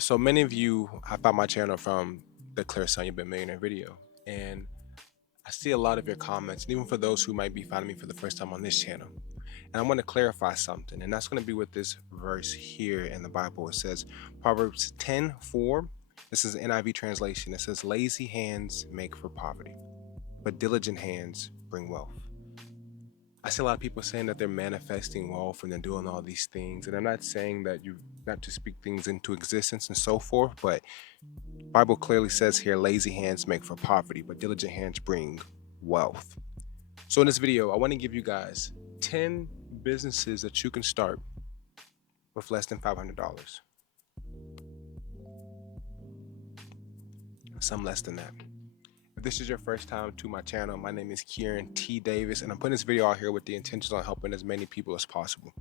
So many of you have found my channel from the Clear Son You've Been Millionaire video, and I see a lot of your comments, and even for those who might be finding me for the first time on this channel. And I want to clarify something, and that's going to be with this verse here in the Bible. It says Proverbs 10:4. This is an NIV translation. It says, "Lazy hands make for poverty, but diligent hands bring wealth." I see a lot of people saying that they're manifesting wealth and they're doing all these things, and I'm not saying that you not to speak things into existence and so forth, but Bible clearly says here, lazy hands make for poverty, but diligent hands bring wealth. So in this video, I want to give you guys 10 businesses that you can start with less than $500. Some less than that. If this is your first time to my channel, my name is Kieran T Davis, and I'm putting this video out here with the intention on helping as many people as possible.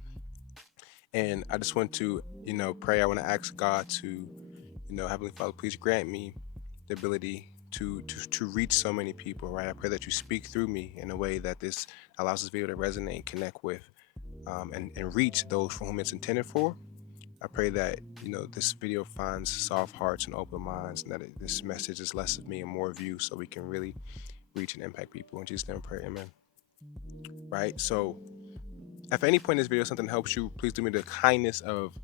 And I just want to, pray. I want to ask God to, Heavenly Father, please grant me the ability to reach so many people, right? I pray that you speak through me in a way that this allows this video to resonate and connect with and reach those for whom it's intended for. I pray that this video finds soft hearts and open minds, and that this message is less of me and more of you, so we can really reach and impact people. In Jesus' name I pray, amen. Right, so if at any point in this video something helps you, please do me the kindness of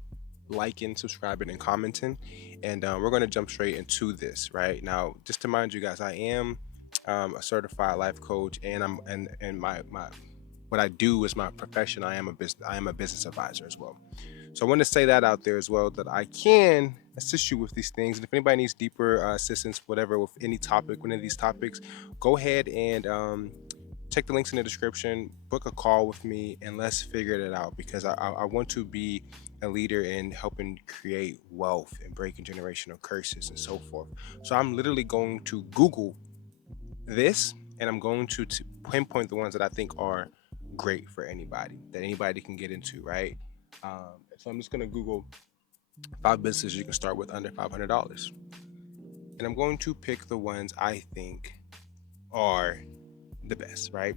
liking, subscribing, and commenting. And we're going to jump straight into this right now. Just to remind you guys, I am a certified life coach, and my what I do is my profession. I am a business advisor as well. So I want to say that out there as well, that I can assist you with these things. And if anybody needs deeper assistance, whatever, with any topic, one of these topics, go ahead and check the links in the description, book a call with me, and let's figure it out, because I want to be a leader in helping create wealth and breaking generational curses and so forth. So I'm literally going to Google this, and I'm going to pinpoint the ones that I think are great for anybody, that anybody can get into, right? So I'm just going to Google 5 businesses you can start with under $500. And I'm going to pick the ones I think are the best, right?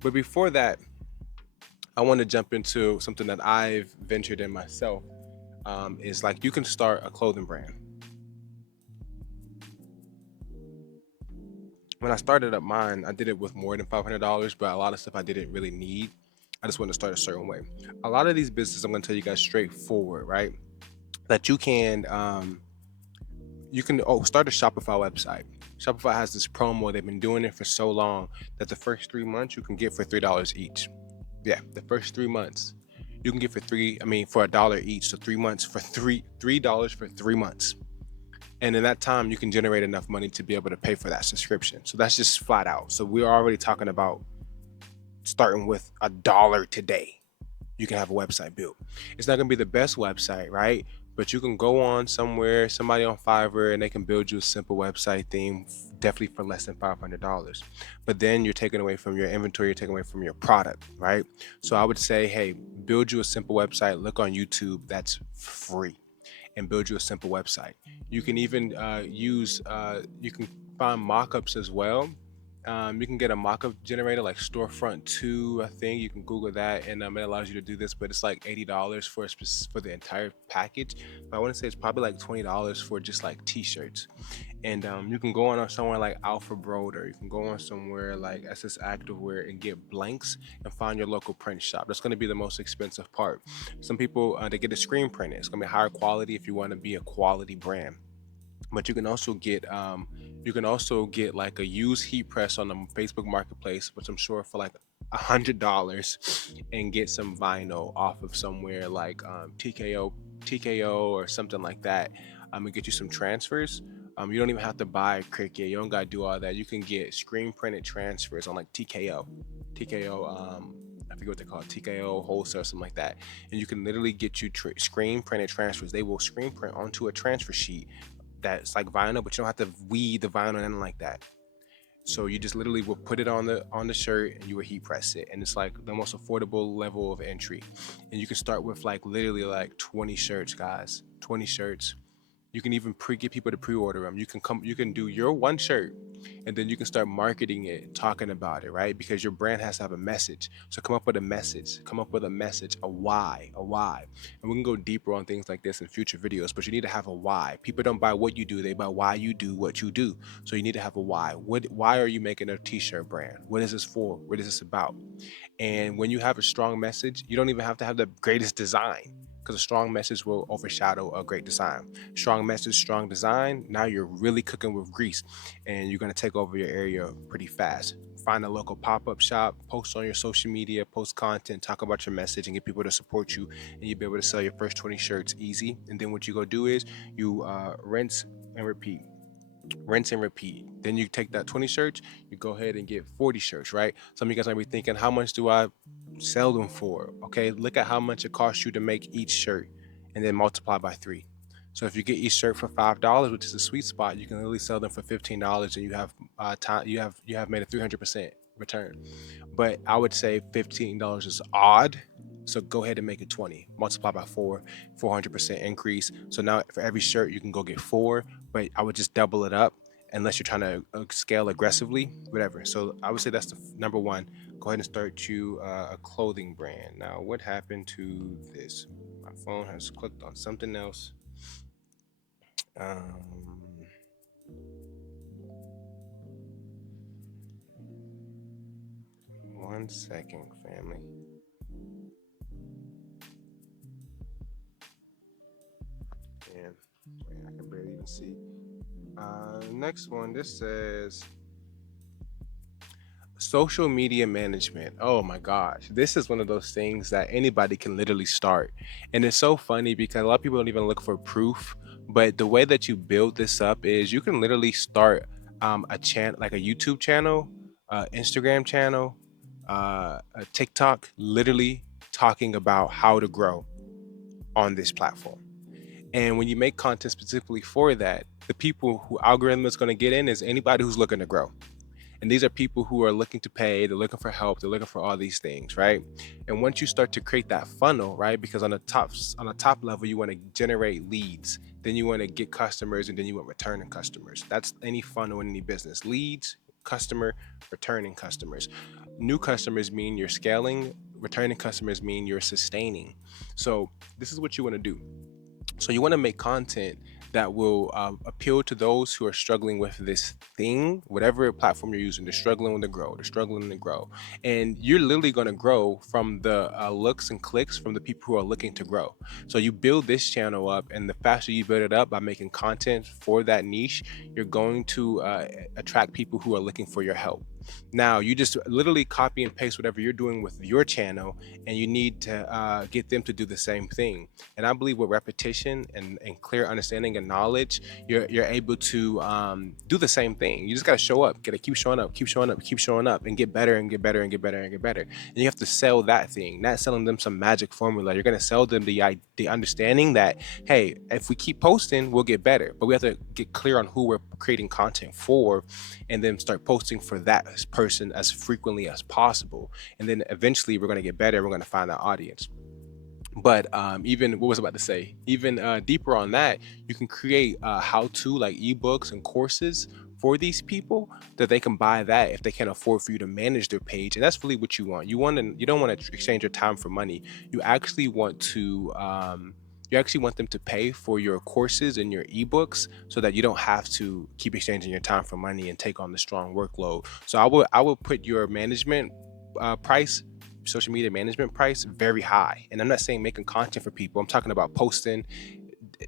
But before that, I want to jump into something that I've ventured in myself. Is like, you can start a clothing brand. When I started up mine, I did it with more than $500, but a lot of stuff I didn't really need. I just wanted to start a certain way. A lot of these businesses, I'm going to tell you guys straightforward, right? That you can start a Shopify website. Shopify has this promo. They've been doing it for so long that the first 3 months you can get for $3 each. Yeah, the first 3 months you can get for $1 each. So 3 months for $3 for 3 months. And in that time, you can generate enough money to be able to pay for that subscription. So that's just flat out. So we're already talking about starting with $1 today. You can have a website built. It's not going to be the best website, right? But you can go on somewhere, somebody on Fiverr, and they can build you a simple website theme, definitely for less than $500. But then you're taking away from your inventory, you're taking away from your product, right? So I would say, hey, build you a simple website. Look on YouTube, that's free, and build you a simple website. You can even you can find mock-ups as well. You can get a mock-up generator like Storefront 2, I think. You can Google that, and it allows you to do this, but it's like $80 for the entire package. But I want to say it's probably like $20 for just like t-shirts. And you can go on somewhere like Alpha Broder. You can go on somewhere like SS Activewear and get blanks and find your local print shop. That's going to be the most expensive part. Some people, they get a screen printed. It's going to be higher quality if you want to be a quality brand. But you can also get like a used heat press on the Facebook Marketplace, which I'm sure for like $100, and get some vinyl off of somewhere like TKO or something like that. And get you some transfers. You don't even have to buy Cricut. You don't gotta do all that. You can get screen printed transfers on like TKO. I forget what they call it, TKO wholesale or something like that. And you can literally get you screen printed transfers. They will screen print onto a transfer sheet that's like vinyl, but you don't have to weed the vinyl or anything like that. So you just literally will put it on the shirt, and you will heat press it, and it's like the most affordable level of entry. And you can start with like literally like 20 shirts, guys. 20 shirts. You can even get people to pre-order them. You can do your one shirt, and then you can start marketing it, talking about it, right? Because your brand has to have a message. So come up with a message. Come up with a message, a why, a why. And we can go deeper on things like this in future videos, but you need to have a why. People don't buy what you do, they buy why you do what you do. So you need to have a why. Why are you making a t-shirt brand? What is this for? What is this about? And when you have a strong message, you don't even have to have the greatest design, because a strong message will overshadow a great design. Strong message, strong design. Now you're really cooking with grease, and you're going to take over your area pretty fast. Find a local pop-up shop, post on your social media, post content, talk about your message, and get people to support you, and you'll be able to sell your first 20 shirts easy. And then what you go do is you rinse and repeat. Rinse and repeat. Then you take that 20 shirts, you go ahead and get 40 shirts, right? Some of you guys might be thinking, how much do I sell them for? Okay, look at how much it costs you to make each shirt, and then multiply by 3. So if you get each shirt for $5, which is a sweet spot, you can literally sell them for $15, and you have time. You have made a 300% return. But I would say $15 is odd. So go ahead and make it 20. Multiply by 4, 400% increase. So now for every shirt you can go get 4, but I would just double it up unless you're trying to scale aggressively, whatever. So I would say that's the number one. Go ahead and start you a clothing brand. Now, what happened to this? My phone has clicked on something else. One second, family. And wait, I can barely even see. Next one, this says social media management. Oh my gosh, this is one of those things that anybody can literally start. And it's so funny because a lot of people don't even look for proof. But the way that you build this up is you can literally start a channel, like a YouTube channel, Instagram channel, a TikTok, literally talking about how to grow on this platform. And when you make content specifically for that, the people who algorithm is going to get in is anybody who's looking to grow. And these are people who are looking to pay, they're looking for help, they're looking for all these things, right? And once you start to create that funnel, right? Because on the top level, you want to generate leads, then you want to get customers, and then you want returning customers. That's any funnel in any business. Leads, customer, returning customers. New customers mean you're scaling, returning customers mean you're sustaining. So this is what you want to do. So you want to make content that will appeal to those who are struggling with this thing, whatever platform you're using. They're struggling to grow. They're struggling to grow. And you're literally going to grow from the looks and clicks from the people who are looking to grow. So you build this channel up, and the faster you build it up by making content for that niche, you're going to attract people who are looking for your help. Now, you just literally copy and paste whatever you're doing with your channel, and you need to get them to do the same thing. And I believe with repetition and clear understanding and knowledge, you're able to do the same thing. You just got to show up, gotta keep showing up, keep showing up, keep showing up, and get better and get better and get better and get better. And you have to sell that thing, not selling them some magic formula. You're going to sell them the understanding that, hey, if we keep posting, we'll get better. But we have to get clear on who we're creating content for, and then start posting for that person as frequently as possible. And then eventually we're going to get better. We're going to find our audience. But even what was I about to say? Even deeper on that, you can create how-to like ebooks and courses for these people that they can buy that if they can't afford for you to manage their page. And that's really what you want. You don't want to exchange your time for money. You actually want to them to pay for your courses and your ebooks so that you don't have to keep exchanging your time for money and take on the strong workload. So I will put your management price, social media management price, very high. And I'm not saying making content for people. I'm talking about posting,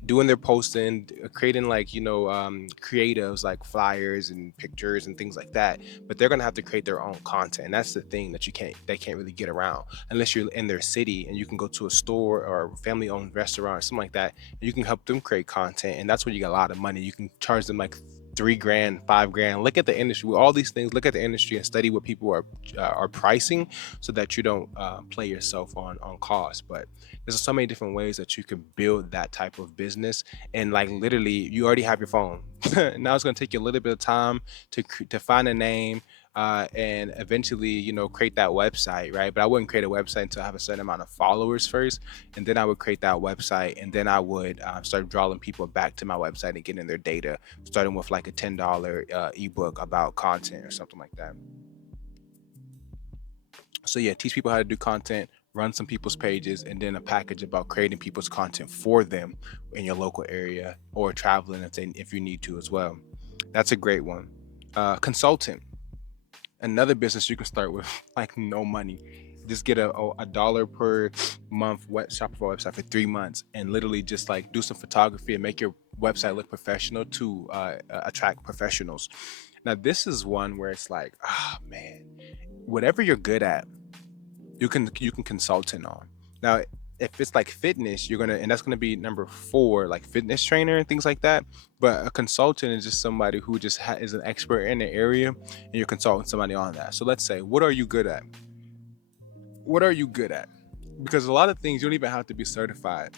doing their posting, creating creatives like flyers and pictures and things like that. But they're gonna have to create their own content. And that's the thing that they can't really get around unless you're in their city and you can go to a store or a family-owned restaurant or something like that, and you can help them create content. And that's where you get a lot of money. You can charge them like $3,000, $5,000. Look at the industry with all these things. Look at the industry and study what people are pricing, so that you don't play yourself on cost. But there's so many different ways that you can build that type of business. And like literally, you already have your phone. Now it's going to take you a little bit of time to find a name, and eventually, create that website, right? But I wouldn't create a website until I have a certain amount of followers first, and then I would create that website, and then I would start drawing people back to my website and getting their data, starting with like a $10 ebook about content or something like that. So yeah, teach people how to do content, run some people's pages, and then a package about creating people's content for them in your local area or traveling if you need to as well. That's a great one. Consultant, another business you can start with like no money. Just get a dollar per month Shopify website for 3 months, and literally just like do some photography and make your website look professional to attract professionals. Now this is one where it's like, oh man, whatever you're good at, you can consultant on. Now, if it's like fitness, and that's gonna be number 4, like fitness trainer and things like that. But a consultant is just somebody who just is an expert in the area, and you're consulting somebody on that. So let's say, what are you good at? What are you good at? Because a lot of things you don't even have to be certified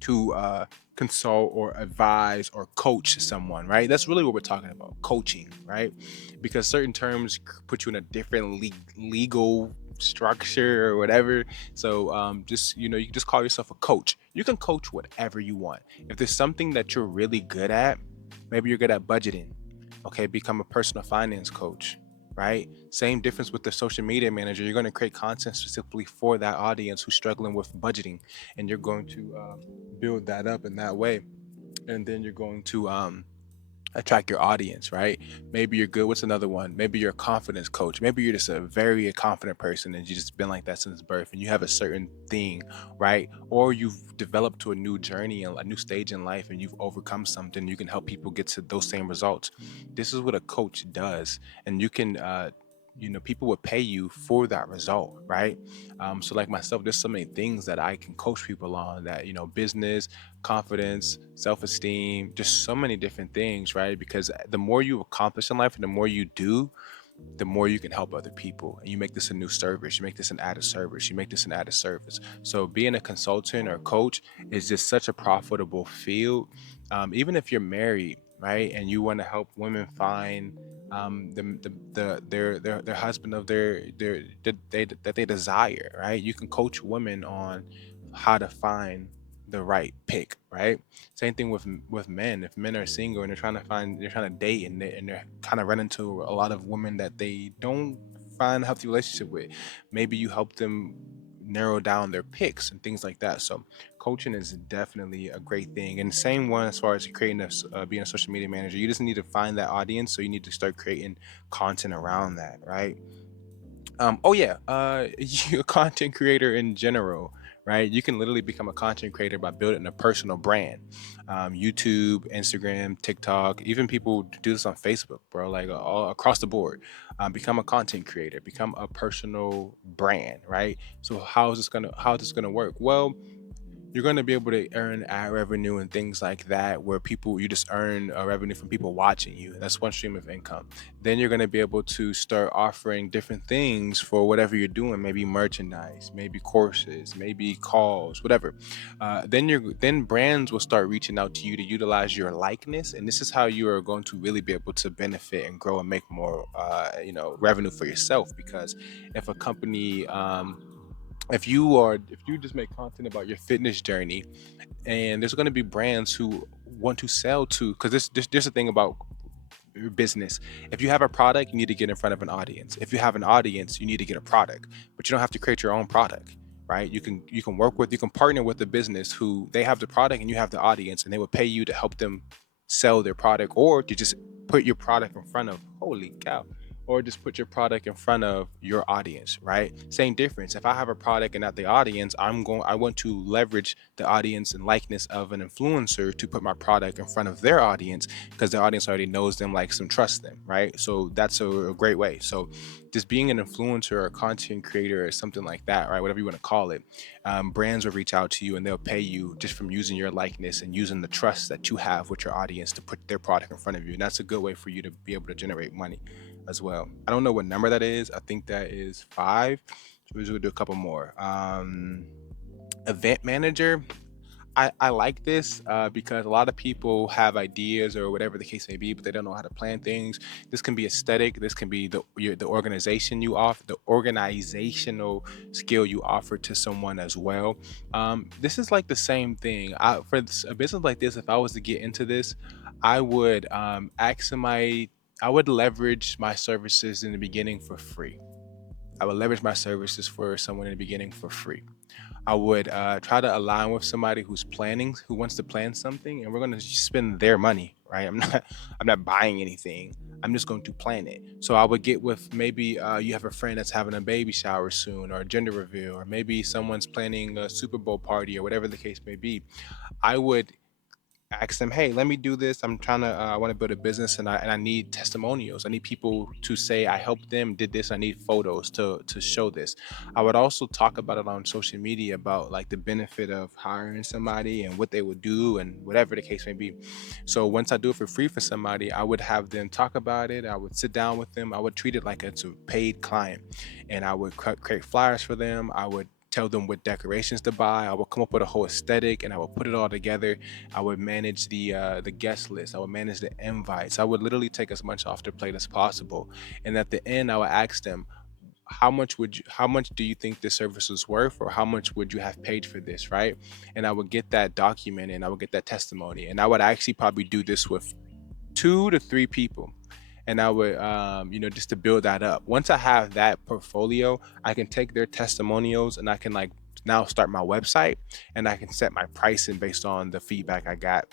to consult or advise or coach someone, right? That's really what we're talking about, coaching, right? Because certain terms put you in a different legal structure or whatever. So just you can just call yourself a coach. You can coach whatever you want. If there's something that you're really good at, maybe you're good at budgeting, okay, become a personal finance coach, right? Same difference with the social media manager. You're going to create content specifically for that audience who's struggling with budgeting, and you're going to build that up in that way, and then you're going to attract your audience, right? Maybe you're good. What's another one? Maybe you're a confidence coach. Maybe you're just a very confident person and you just been like that since birth, and you have a certain thing, right? Or you've developed to a new journey and a new stage in life, and you've overcome something. You can help people get to those same results. This is what a coach does, and you can people would pay you for that result, right? So like myself, there's so many things that I can coach people on, that business, confidence, self-esteem, just so many different things, right? Because the more you accomplish in life and the more you do, the more you can help other people, and you make this a new service, you make this an added service, you make this an added service. So being a consultant or coach is just such a profitable field. Even if you're married, right, and you want to help women find their husband of their that they desire, right, you can coach women on how to find the right pick, right? Same thing with men. If men are single and they're trying to date, and they're kind of run into a lot of women that they don't find a healthy relationship with, maybe you help them narrow down their picks and things like that. So coaching is definitely a great thing. And same one as far as creating being a social media manager. You just need to find that audience, so you need to start creating content around that, right? Oh yeah, you a content creator in general, right? You can literally become a content creator by building a personal brand. YouTube, Instagram, TikTok, even people do this on Facebook, bro. Like all across the board, become a content creator, become a personal brand, right? So how is this gonna work? Well, you're going to be able to earn ad revenue and things like that, where you just earn revenue from people watching you. That's one stream of income. Then you're going to be able to start offering different things for whatever you're doing, maybe merchandise, maybe courses, maybe calls, whatever. Then brands will start reaching out to you to utilize your likeness, and this is how you are going to really be able to benefit and grow and make more revenue for yourself. Because if a company if you just make content about your fitness journey, and there's going to be brands who want to sell to, because there's a thing about your business. If you have a product, you need to get in front of an audience. If you have an audience, you need to get a product. But you don't have to create your own product, right? You can partner with the business who they have the product and you have the audience, and they will pay you to help them sell their product, or to just put your product in front of, holy cow, or just put your product in front of your audience, right? Same difference. If I have a product and not the audience, I want to leverage the audience and likeness of an influencer to put my product in front of their audience, because their audience already knows them, likes them, trusts them, right? So that's a great way. So just being an influencer or a content creator or something like that, right? Whatever you want to call it, brands will reach out to you and they'll pay you just from using your likeness and using the trust that you have with your audience to put their product in front of you. And that's a good way for you to be able to generate money as well. I don't know what number that is. I think that is 5. So we're just gonna do a couple more. Event manager. I like this because a lot of people have ideas or whatever the case may be, but they don't know how to plan things. This can be aesthetic. This can be the organization you offer, the organizational skill you offer to someone as well. This is like the same thing. A business like this, if I was to get into this, I would ask somebody. I would leverage my services in the beginning for free. I would leverage my services for someone in the beginning for free. I would try to align with somebody who wants to plan something, and we're going to spend their money, right? I'm not buying anything. I'm just going to plan it. So I would get with maybe you have a friend that's having a baby shower soon, or a gender reveal, or maybe someone's planning a Super Bowl party, or whatever the case may be. I would ask them, hey, let me do this. I'm trying to I want to build a business, and I need testimonials. I need people to say I helped them, did this. I need photos to show this. I would also talk about it on social media about like the benefit of hiring somebody and what they would do and whatever the case may be. So once I do it for free for somebody, I would have them talk about it. I would sit down with them. I would treat it like it's a paid client, and I would create flyers for them. I would tell them what decorations to buy. I would come up with a whole aesthetic, and I would put it all together. I would manage the guest list. I would manage the invites. I would literally take as much off their plate as possible. And at the end, I would ask them, how much do you think this service was worth, or how much would you have paid for this, right? And I would get that document, and I would get that testimony. And I would actually probably do this with 2 to 3 people. And I would, just to build that up. Once I have that portfolio, I can take their testimonials, and I can like now start my website, and I can set my pricing based on the feedback I got.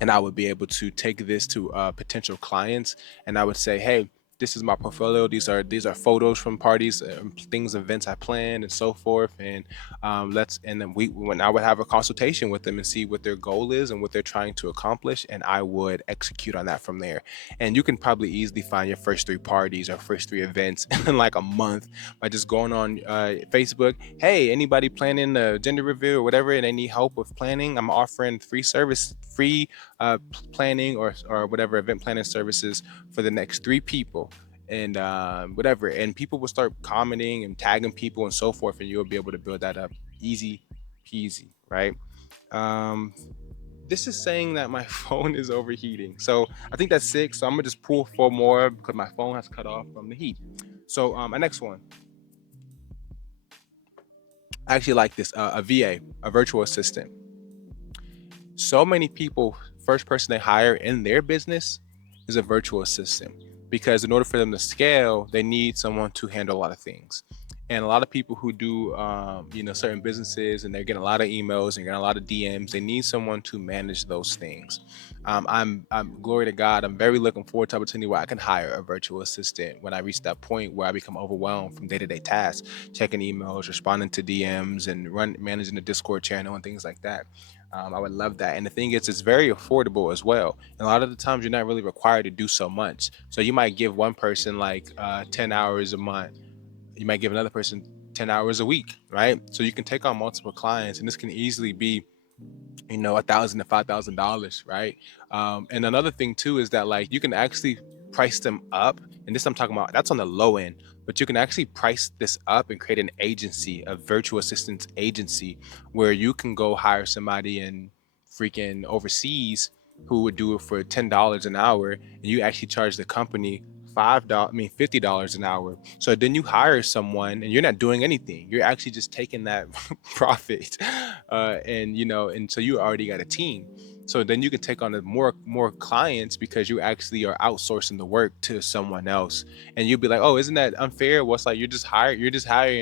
And I would be able to take this to potential clients, and I would say, hey, this is my portfolio. These are photos from parties, things, events I planned, and so forth. And and then when I would have a consultation with them and see what their goal is and what they're trying to accomplish, and I would execute on that from there. And you can probably easily find your first 3 parties or first 3 events in like a month by just going on Facebook. Hey, anybody planning a gender reveal or whatever, and they need help with planning? I'm offering free planning or whatever event planning services for the next 3 people, and whatever. And people will start commenting and tagging people and so forth, and you'll be able to build that up easy peasy, right? Um, this is saying that my phone is overheating. So I think that's 6. So I'm gonna just pull 4 more because my phone has cut off from the heat. So my next one, I actually like this, a VA, a virtual assistant. So many people, first person they hire in their business is a virtual assistant, because in order for them to scale, they need someone to handle a lot of things. And a lot of people who do certain businesses, and they're getting a lot of emails and getting a lot of DMs, they need someone to manage those things. I'm glory to God, I'm very looking forward to opportunity where I can hire a virtual assistant when I reach that point where I become overwhelmed from day-to-day tasks, checking emails, responding to DMs, and managing the Discord channel and things like that. I would love that. And the thing is, it's very affordable as well. And a lot of the times, you're not really required to do so much. So you might give one person like 10 hours a month. You might give another person 10 hours a week, right? So you can take on multiple clients, and this can easily be $1,000 to $5,000, right? And another thing too is that like you can actually price them up, and this I'm talking about, that's on the low end, but you can actually price this up and create an agency, a virtual assistance agency, where you can go hire somebody in freaking overseas who would do it for $10 an hour, and you actually charge the company $50 an hour. So then you hire someone, and you're not doing anything. You're actually just taking that profit, and so you already got a team. So then you can take on more clients because you actually are outsourcing the work to someone else. And you'll be like, oh, isn't that unfair? What's like you're just hiring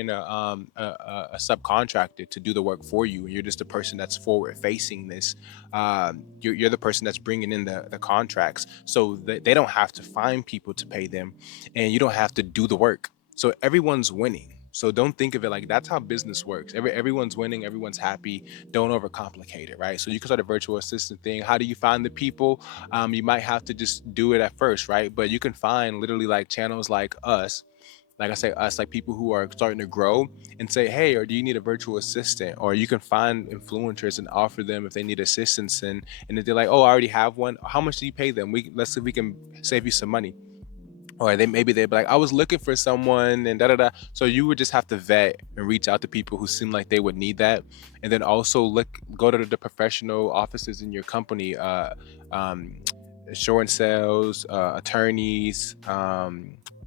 a subcontractor to do the work for you, and you're just the person that's forward facing this. You're the person that's bringing in the contracts, so they don't have to find people to pay them, and you don't have to do the work. So everyone's winning. So don't think of it like that's how business works. Everyone's winning, everyone's happy. Don't overcomplicate it, right? So you can start a virtual assistant thing. How do you find the people? You might have to just do it at first, right? But you can find literally like channels like us, like I say, us, like people who are starting to grow, and say, hey, or do you need a virtual assistant? Or you can find influencers and offer them if they need assistance, and if they're like, oh, I already have one. How much do you pay them? Let's see if we can save you some money. or maybe they'd be like, I was looking for someone and da da da. So you would just have to vet and reach out to people who seem like they would need that, and then also go to the professional offices in your company, um, insurance sales, attorneys,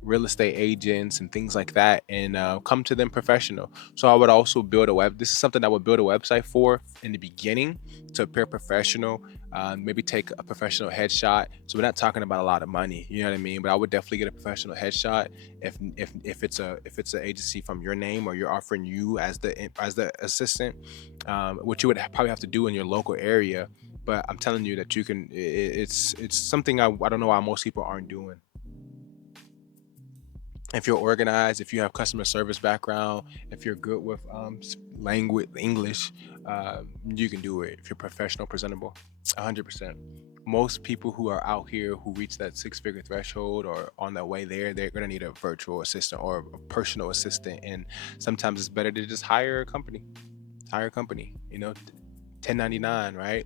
real estate agents, and things like that, and come to them professional. So I would also build a web. This is something I would build a website for in the beginning to appear professional. Maybe take a professional headshot. So we're not talking about a lot of money, you know what I mean? But I would definitely get a professional headshot if it's an agency from your name, or you're offering you as the assistant, which you would probably have to do in your local area. But I'm telling you that you can. It's something I don't know why most people aren't doing. If you're organized, if you have customer service background, if you're good with language English, you can do it. If you're professional, presentable, 100%. Most people who are out here who reach that six-figure threshold or on their way there, they're gonna need a virtual assistant or a personal assistant, and sometimes it's better to just hire a company. Hire a company, 1099, right?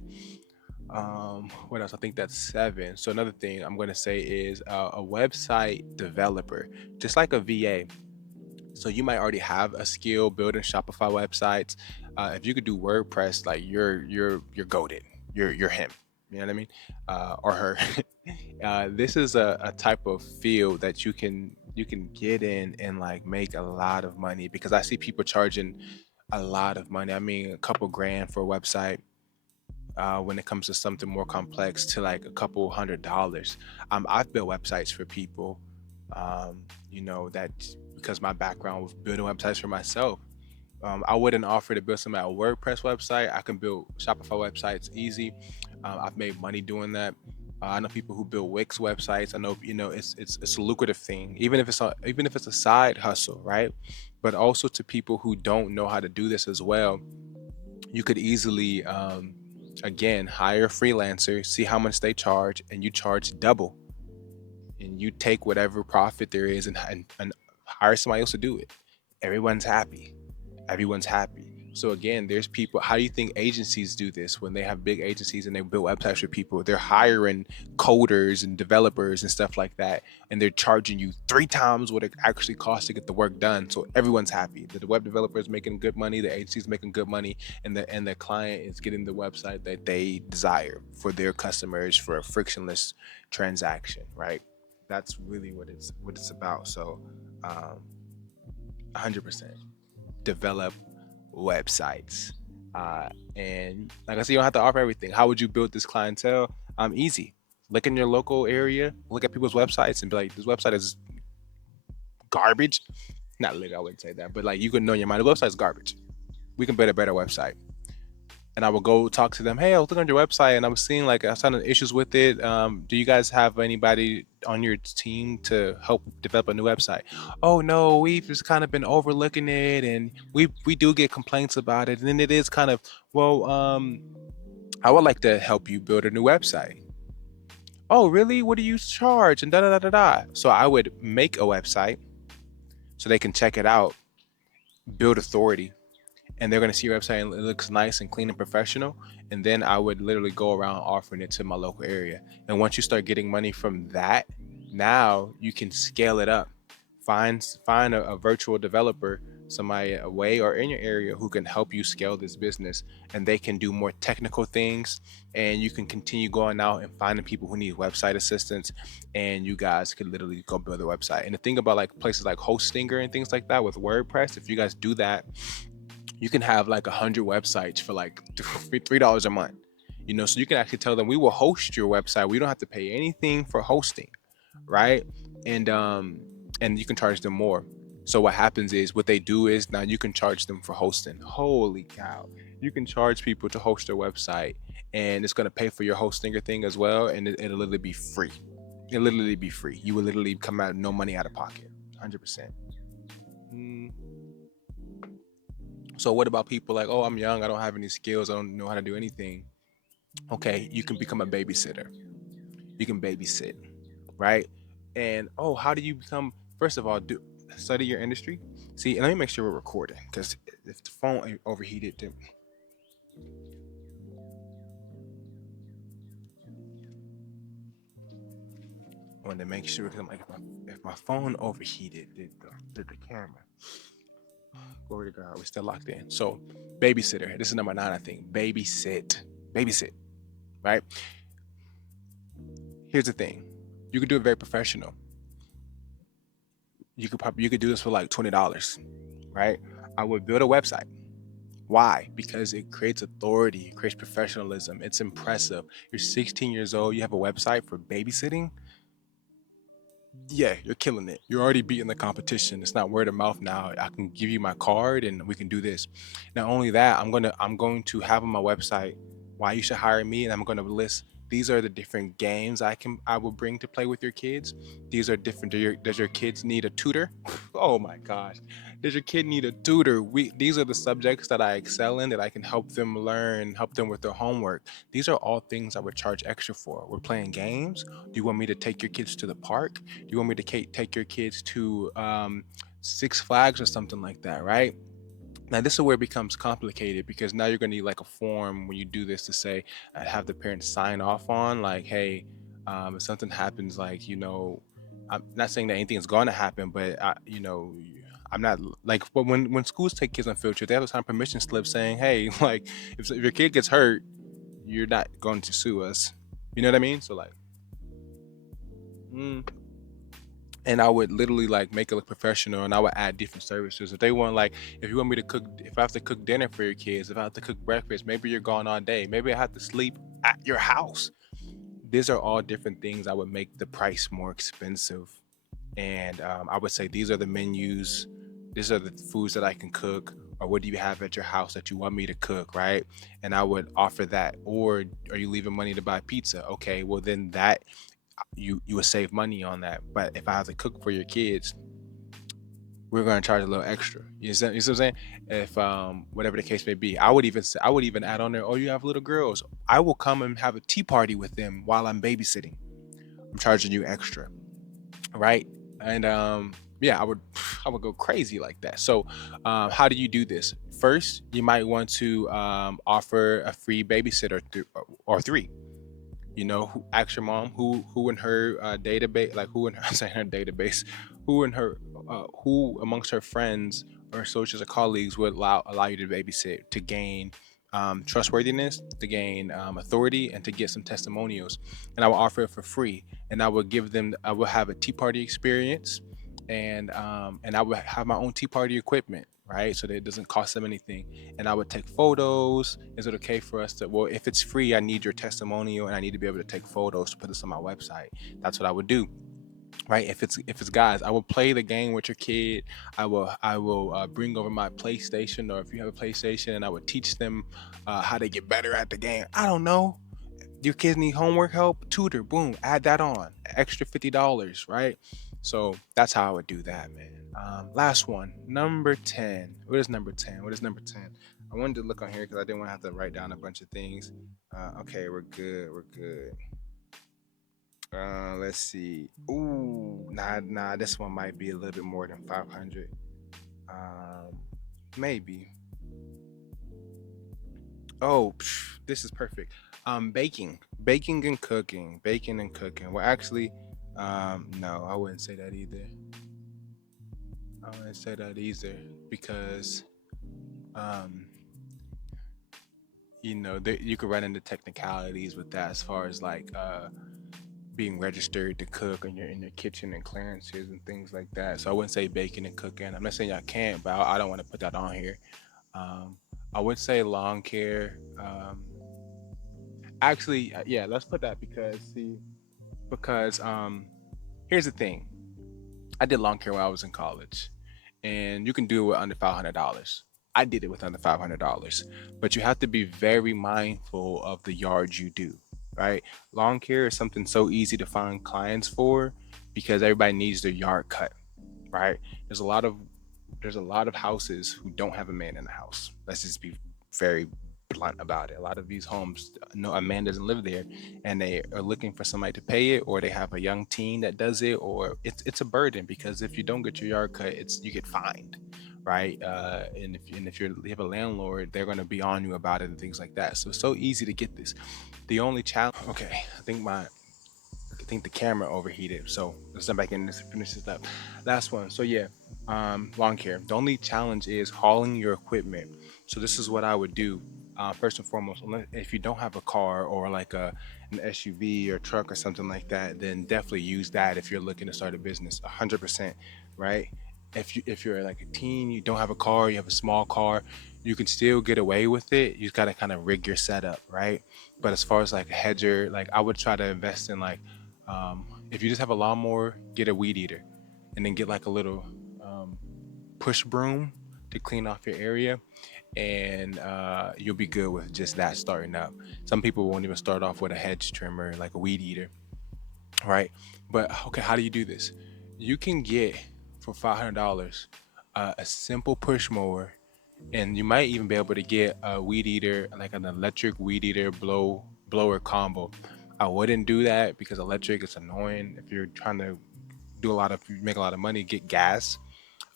What else? I think that's seven. So another thing I'm going to say is a website developer, just like a VA. So you might already have a skill building Shopify websites. If you could do WordPress, like you're goated. You're him. You know what I mean? Or her. This is a type of field that you can get in and like make a lot of money, because I see people charging a lot of money. I mean, a couple grand for a website, when it comes to something more complex, to like a couple $100s. I've built websites for people, that because my background was building websites for myself. I wouldn't offer to build somebody a WordPress website. I can build Shopify websites easy. I've made money doing that. I know people who build Wix websites. I know, it's a lucrative thing, even if it's a side hustle, right? But also to people who don't know how to do this as well, you could easily, again, hire a freelancer, see how much they charge, and you charge double, and you take whatever profit there is, and hire somebody else to do it. Everyone's happy. Everyone's happy. So again, there's people. How do you think agencies do this when they have big agencies and they build websites for people? They're hiring coders and developers and stuff like that, and they're charging you three times what it actually costs to get the work done. So everyone's happy. The web developer is making good money, the agency is making good money, and the client is getting the website that they desire for their customers for a frictionless transaction. Right? That's really what it's about. So, 100% develop websites. And like I said, you don't have to offer everything. How would you build this clientele? Easy. Look in your local area, look at people's websites, and be like, this website is garbage. Not literally, I wouldn't say that, but like you could know in your mind, the website's garbage. We can build a better website. And I would go talk to them. Hey, I was looking on your website and I was seeing like I was having issues with it. Do you guys have anybody on your team to help develop a new website? Oh no, we've just kind of been overlooking it, and we do get complaints about it. And then it is kind of, well, I would like to help you build a new website. Oh really? What do you charge? And da da da da da. So I would make a website so they can check it out, build authority, and they're going to see your website and it looks nice and clean and professional. And then I would literally go around offering it to my local area. And once you start getting money from that, now you can scale it up. Find a virtual developer, somebody away or in your area who can help you scale this business, and they can do more technical things, and you can continue going out and finding people who need website assistance, and you guys could literally go build a website. And the thing about like places like Hostinger and things like that with WordPress, if you guys do that, you can have like 100 websites for like $3 a month. So you can actually tell them, we will host your website. We don't have to pay anything for hosting, right? And you can charge them more. So what happens is, what they do is, now you can charge them for hosting. Holy cow! You can charge people to host their website, and it's gonna pay for your Hostinger thing as well, and it'll literally be free. It'll literally be free. You will literally come out no money out of pocket, 100%. Mm. So what about people like, oh, I'm young, I don't have any skills, I don't know how to do anything? Okay, you can become a babysitter. You can babysit, right? And oh, how do you become? First of all, do study your industry. See, and let me make sure we're recording, because if the phone overheated, then wanted to make sure because I'm like, if my phone overheated, did the camera? Glory to God, we're still locked in. So, babysitter. This is number 9, I think. Babysit. Right. Here's the thing. You could do it very professional. You could do this for like $20, right? I would build a website. Why? Because it creates authority, it creates professionalism. It's impressive. You're 16 years old. You have a website for babysitting. Yeah, you're killing it. You're already beating the competition. It's not word of mouth now. I can give you my card and we can do this. Not only that, I'm going to have on my website why you should hire me, and I'm going to list these are the different games I will bring to play with your kids. These are different. Does your kids need a tutor? Oh my gosh. Does your kid need a tutor? These are the subjects that I excel in that I can help them learn, help them with their homework. These are all things I would charge extra for. We're playing games. Do you want me to take your kids to the park? Do you want me to take your kids to Six Flags or something like that, right? Now, this is where it becomes complicated because now you're going to need like a form when you do this to say, have the parents sign off on, like, hey, if something happens, like, I'm not saying that anything is going to happen, but, I'm not like, but when schools take kids on field trip, they have to sign permission slip saying, hey, like, if your kid gets hurt, you're not going to sue us. You know what I mean? So, like, mm, and I would literally like make it look professional, and I would add different services. If they want, like, if you want me to cook, if I have to cook dinner for your kids, if I have to cook breakfast, maybe you're gone all day, maybe I have to sleep at your house. These are all different things I would make the price more expensive. And I would say these are the menus, these are the foods that I can cook, or what do you have at your house that you want me to cook, right? And I would offer that. Or are you leaving money to buy pizza? Okay, well then that you would save money on that. But if I have to cook for your kids, we're going to charge a little extra. You see what I'm saying? If whatever the case may be, I would even add on there. Oh, you have little girls. I will come and have a tea party with them while I'm babysitting. I'm charging you extra, right? And yeah, I would go crazy like that. So, how do you do this? First, you might want to offer a free babysitter or three. Ask your mom who in her database, like who in her, I'm saying her database, who in her, who amongst her friends or associates or colleagues would allow you to babysit to gain trustworthiness, to gain authority, and to get some testimonials. And I will offer it for free, and I will have a tea party experience, and I would have my own tea party equipment, right? So that it doesn't cost them anything. And I would take photos. Is it okay for us to, well, if it's free, I need your testimonial and I need to be able to take photos to put this on my website. That's what I would do. Right. If it's guys, I will play the game with your kid. I will bring over my PlayStation, or if you have a PlayStation, and I would teach them how to get better at the game. I don't know. Your kids need homework help, tutor, boom, add that on, extra $50, right? So that's how I would do that, man. Last one, number 10. What is number 10? What is number 10? I wanted to look on here because I didn't want to have to write down a bunch of things. Okay, we're good. We're good. Let's see. Ooh, nah. This one might be a little bit more than 500. Maybe. Oh, this is perfect. Baking and cooking. Well, actually, no, I wouldn't say that either. I wouldn't say that either because, um, you could run into technicalities with that as far as like being registered to cook in your kitchen and clearances and things like that. So I wouldn't say baking and cooking. I'm not saying I can't, but I don't want to put that on here. Um, I would say lawn care. Actually, yeah, let's put that because here's the thing. I did lawn care when I was in college, and you can do it with under $500. I did it with under $500, but you have to be very mindful of the yards you do, right? Lawn care is something so easy to find clients for because everybody needs their yard cut, right? There's a lot of there's a lot of houses who don't have a man in the house. Let's just be very blunt about it. A lot of these homes, no, a man doesn't live there, and they are looking for somebody to pay it, or they have a young teen that does it, or it's a burden because if you don't get your yard cut, you get fined, right? And if you have a landlord, they're going to be on you about it and things like that. So it's so easy to get this. The only challenge, okay, I think think the camera overheated. So let's jump back in and finish this up. Last one. So yeah, lawn care. The only challenge is hauling your equipment. So this is what I would do. First and foremost, if you don't have a car or like an SUV or truck or something like that, then definitely use that if you're looking to start a business. 100%, right? If you're like a teen, you don't have a car, you have a small car, you can still get away with it. You just gotta kind of rig your setup, right? But as far as like a hedger, like I would try to invest in like, if you just have a lawnmower, get a weed eater, and then get like a little um, push broom to clean off your area, and you'll be good with just that starting up. Some people won't even start off with a hedge trimmer, like a weed eater, right? But okay, how do you do this? You can get for $500 a simple push mower, and you might even be able to get a weed eater, like an electric weed eater blower combo. I wouldn't do that because electric is annoying. If you're trying to make a lot of money, get gas.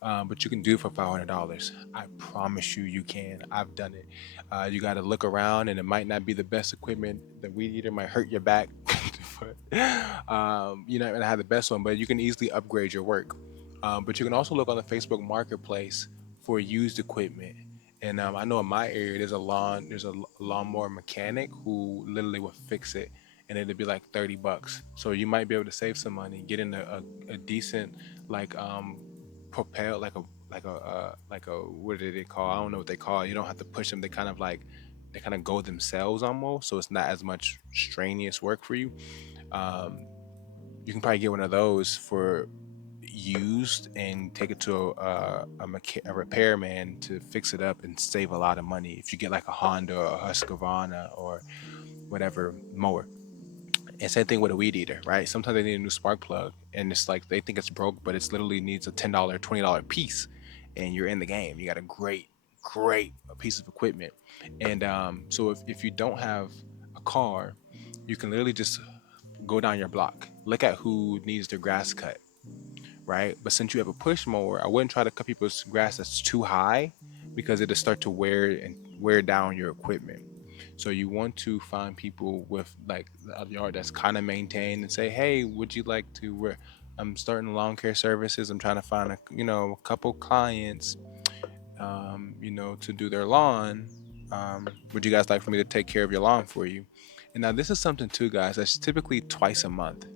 But you can do it for $500. I promise you, you can. I've done it. You got to look around, and it might not be the best equipment. The weed eater might hurt your back, but you're not gonna have the best one. But you can easily upgrade your work. But you can also look on the Facebook Marketplace for used equipment. And I know in my area, there's a lawnmower mechanic who literally will fix it, and it'll be like $30. So you might be able to save some money, get in a decent like propel like a what did they call? I don't know what they call it. You don't have to push them. They kind of go themselves almost, so it's not as much strenuous work for you. Um, you can probably get one of those for used and take it to a repairman to fix it up and save a lot of money. If you get like a Honda or a Husqvarna or whatever mower. And same thing with a weed eater, right? Sometimes they need a new spark plug, and it's like they think it's broke, but it's literally needs a $10, $20 piece, and you're in the game. You got a great piece of equipment. And so if you don't have a car, you can literally just go down your block, look at who needs their grass cut, right? But since you have a push mower, I wouldn't try to cut people's grass that's too high because it'll start to wear down your equipment. So you want to find people with like a yard that's kind of maintained and say, "Hey, would you like to? I'm starting lawn care services. I'm trying to find a couple clients, to do their lawn. Would you guys like for me to take care of your lawn for you?" And now this is something too, guys. That's typically twice a month,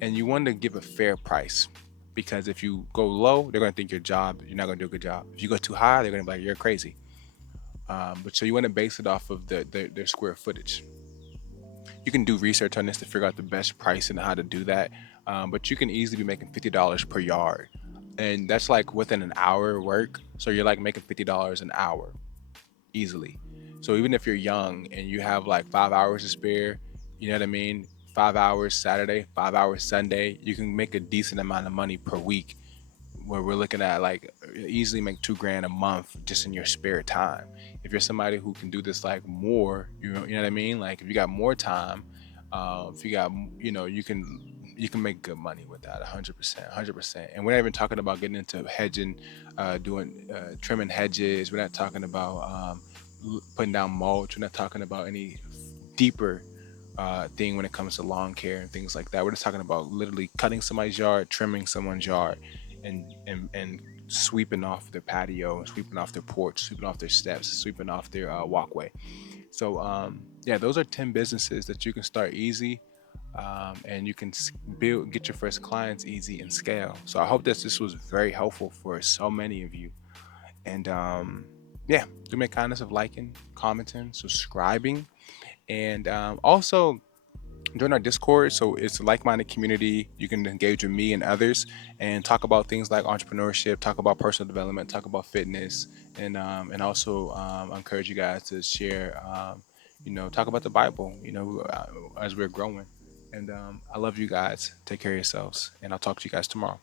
and you want to give a fair price because if you go low, they're gonna think you're not gonna do a good job. If you go too high, they're gonna be like, "You're crazy." But so you want to base it off of their square footage. You can do research on this to figure out the best price and how to do that. But you can easily be making $50 per yard, and that's like within an hour work. So you're like making $50 an hour easily. So even if you're young and you have like 5 hours to spare, you know what I mean? 5 hours Saturday, 5 hours Sunday, you can make a decent amount of money per week. Where we're looking at like easily make 2 grand a month just in your spare time. If you're somebody who can do this like more, you know what I mean? Like if you got more time, if you got, you can make good money with that. 100%, 100%. And we're not even talking about getting into hedging, doing trimming hedges. We're not talking about putting down mulch. We're not talking about any deeper thing when it comes to lawn care and things like that. We're just talking about literally cutting somebody's yard, trimming someone's yard, and sweeping off their patio, sweeping off their porch, sweeping off their steps, sweeping off their walkway. So yeah, those are 10 businesses that you can start easy, and you can get your first clients easy and scale. So I hope that this was very helpful for so many of you. And yeah, do me a kindness of liking, commenting, subscribing, and also join our Discord. So it's a like-minded community. You can engage with me and others and talk about things like entrepreneurship, talk about personal development, talk about fitness, and also I encourage you guys to share, talk about the Bible, as we're growing. And I love you guys. Take care of yourselves, and I'll talk to you guys tomorrow.